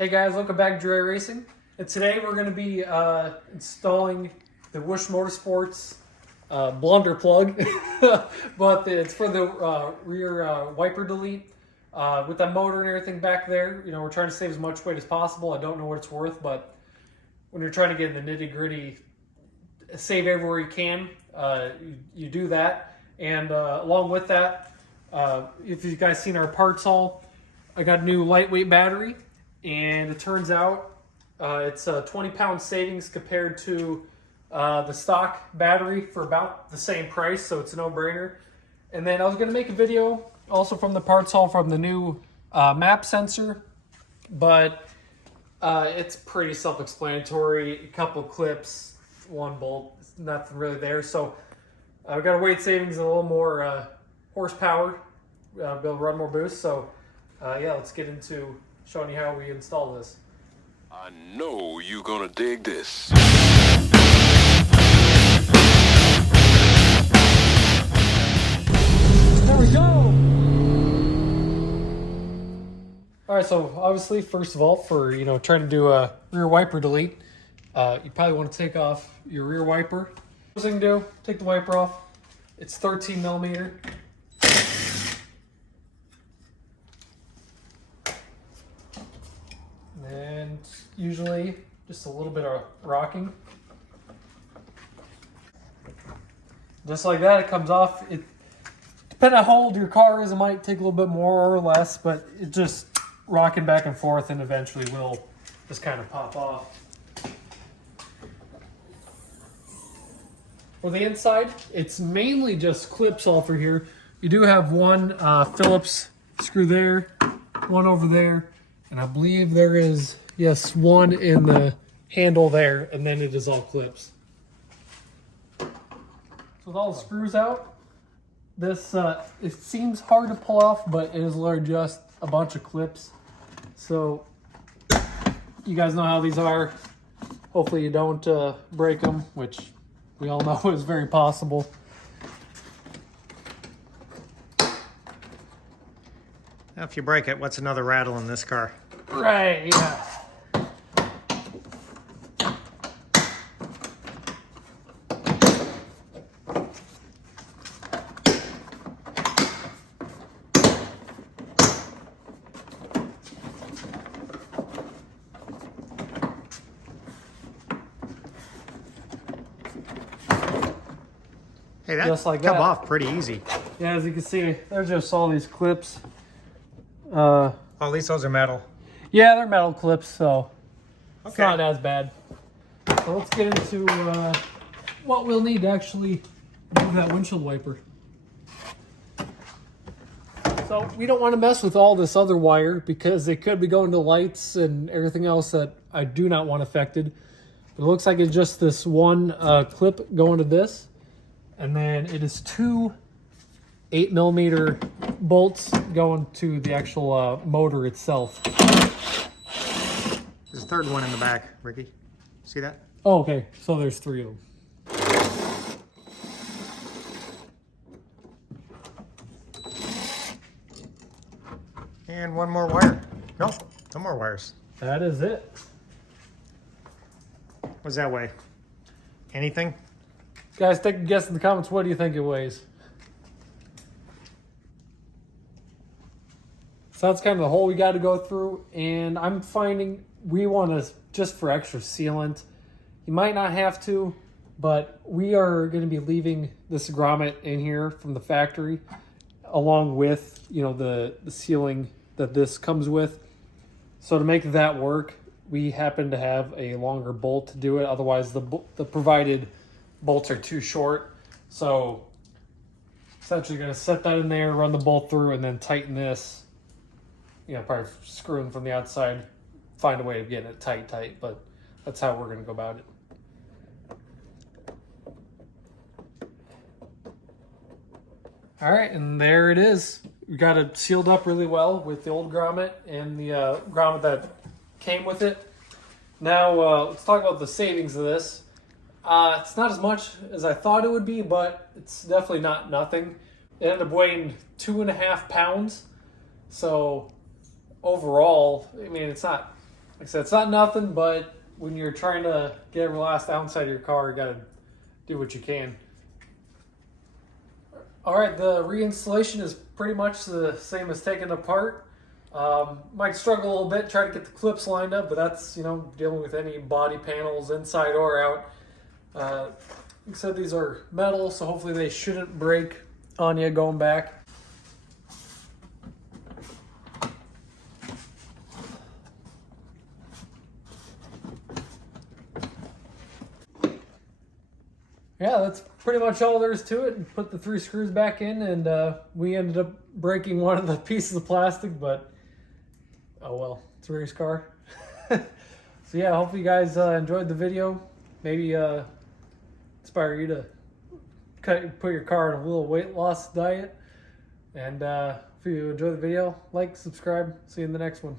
Hey guys, welcome back to Jeray Racing. And today we're going to be installing the Whoosh Motorsports blunder plug, but it's for the rear wiper delete. With that motor and everything back there, you know, we're trying to save as much weight as possible. I don't know what it's worth, but when you're trying to get in the nitty gritty, save everywhere you can, you do that. And along with that, if you guys seen our parts haul, I got a new lightweight battery. And it turns out it's a 20-pound savings compared to the stock battery for about the same price, so it's a no-brainer. And then I was going to make a video also from the parts haul from the new map sensor, but it's pretty self-explanatory. A couple clips, one bolt, nothing really there. So I've got a weight savings and a little more horsepower, be able to run more boost. So yeah, let's get into showing you how we install this. I know you're gonna dig this. There we go! Alright, so obviously, first of all, for trying to do a rear wiper delete, you probably want to take off your rear wiper. First thing to do, take the wiper off. It's 13 millimeter. And usually just a little bit of rocking. Just like that, it comes off. Depending on how old your car is, it might take a little bit more or less, but it just rocking back and forth and eventually will just kind of pop off. For the inside, it's mainly just clips all through here. You do have one Phillips screw there, one over there, and I believe there is, yes, one in the handle there, and then it is all clips. So with all the screws out, this, it seems hard to pull off, but it is literally just a bunch of clips. So you guys know how these are. Hopefully you don't break them, which we all know is very possible. Now, if you break it, what's another rattle in this car? Right, yeah. Hey, that Just like come that. off pretty easy. Yeah, as you can see, there's just all these clips. Oh, at least those are metal. Yeah, they're metal clips, so it's Okay. not as bad. So let's get into what we'll need to actually do that windshield wiper. So we don't want to mess with all this other wire because it could be going to lights and everything else that I do not want affected. But it looks like it's just this one clip going to this. And then it is two 8 millimeter bolts going to the actual motor itself. There's a third one in the back, Ricky. See that? Oh, okay. So there's three of them. And one more wire. No, no more wires. That is it. What's that weigh? Anything? Guys, take a guess in the comments. What do you think it weighs? So that's kind of the hole we got to go through. And I'm finding we want to, just for extra sealant, you might not have to, but we are going to be leaving this grommet in here from the factory along with, the sealing that this comes with. So to make that work, we happen to have a longer bolt to do it. Otherwise, the provided bolts are too short. So essentially going to set that in there, run the bolt through, and then tighten this. Probably screwing from the outside, find a way of getting it tight, but that's how we're going to go about it. All right, and there it is. We got it sealed up really well with the old grommet and the grommet that came with it. Now, let's talk about the savings of this. It's not as much as I thought it would be, but it's definitely not nothing. It ended up weighing 2.5 pounds. So overall, I mean, it's not Like I said, it's not nothing, but when you're trying to get every last ounce out of your car, you gotta do what you can. All right, the reinstallation is pretty much the same as taking it apart. Might struggle a little bit, try to get the clips lined up, but that's, you know, dealing with any body panels inside or out. Like I said, these are metal, so hopefully they shouldn't break on you going back. Yeah, that's pretty much all there is to it. Put the 3 screws back in, and we ended up breaking one of the pieces of plastic, but oh well, it's a race car. So yeah, hopefully you guys enjoyed the video. Maybe inspire you to put your car on a little weight loss diet. And if you enjoyed the video, like, subscribe. See you in the next one.